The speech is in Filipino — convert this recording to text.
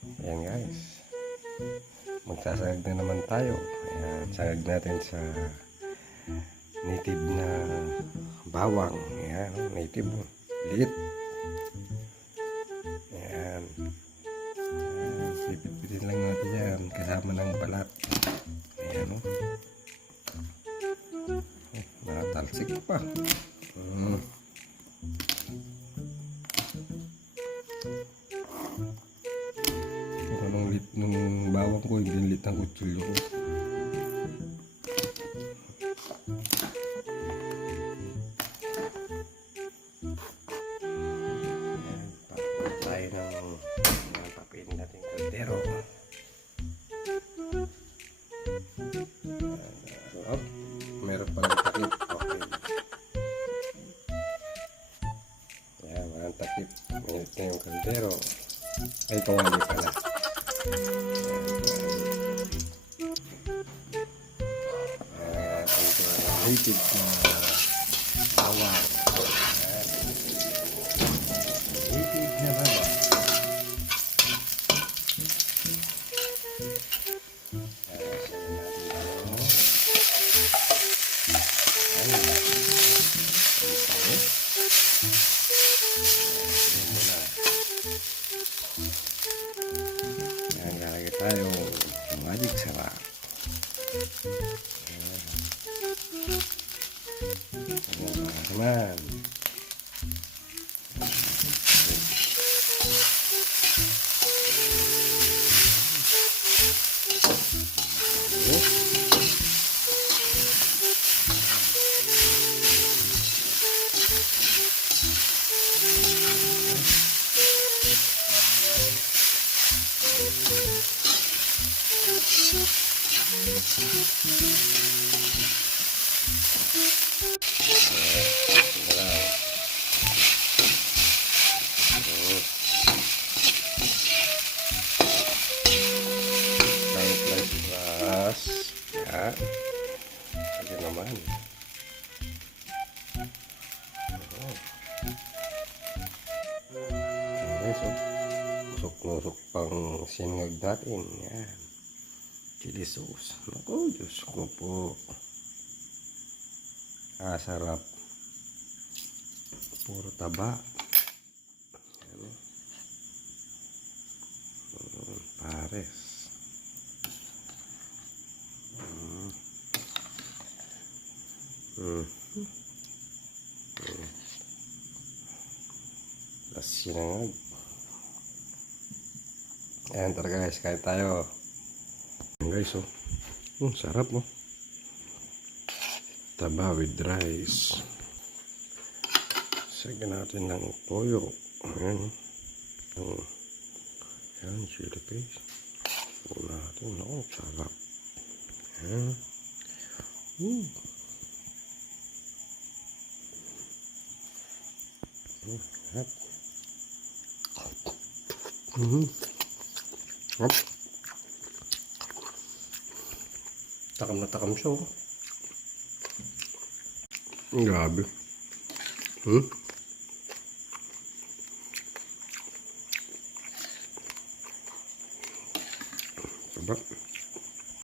Ayan guys, magsasagag na naman tayo. Ayan, sagag natin sa native na bawang. Ayan, native, liit. Ayan, pipitin lang natin yan kasama ng balat. Ayan, nakatalsik pa. Anong lit ng bawang ko, hindi lit ng kutsilyo ko. Ayan, tayo ng papel natin kaldero. Oh, meron palang takip. Okay. Ayan, walang takip. Minit na yung kaldero. Ay, kawali pala. Native na bawang. Native na bawang. Ayan, lalagay tayo magic sarap. Teman-teman, ya, sige naman. Okay, so usok-usok pang sinangag natin. Yan, chili sauce. Naku, Diyos ko po, sarap. Puro taba. Yan, pares. Sinangag. Ayan, tara guys, kain tayo. Ayan guys, sarap taba with rice. Sagyan natin ng toyo. Ayan, ayan, chili paste. Una natin, sarap. Ayan. Sarap. Takam na takam siya. Grabe. Sarap.